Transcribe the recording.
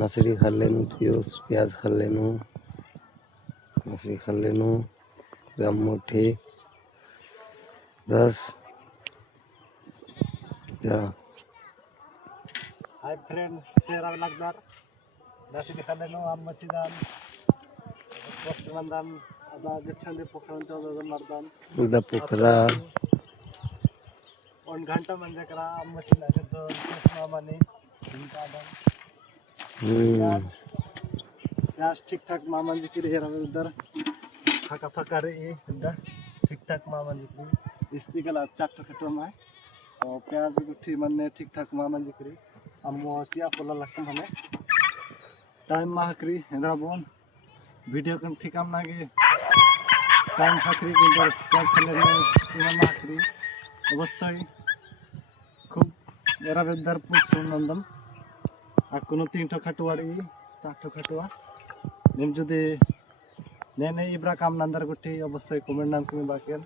नासड़ी खा लेनु थियोस प्याज खा लेनु नासड़ी खा लेनु ग्राम मुठी 10 हाय फ्रेंड्स शेरा लगदार नासड़ी खा लेनु आम मछीदान पोखरंदान अदा गच्छंदे पोखरंतो मर्दान उदा पोखरा 1 घंटा म्हणजे करा आम मछीना तो मामाने इनका दान प्याज ठीक ठाक मामा जी की रेहरा उधर फका फका रे उधर ठीक ठाक मामा जी की इस्ती गला चाट खटो में और प्याज गुठी मन्ने ठीक ठाक मामा जी की अम्मो चिया पोला लगता हमें टाइम माहकरी हैदराबाद वीडियो कम ठीक हम ना के टाइम खाकरी के अंदर प्याज खले चिया माहकरी अवश्य खूब एरा बेदर पुस नंदम आ कोनो 3 ठो खटवाड़ी 4 ठो खटवा निम जुदे ने इब्रा काम नंदर गुठी अवश्य कमेंट नाम में बाकेल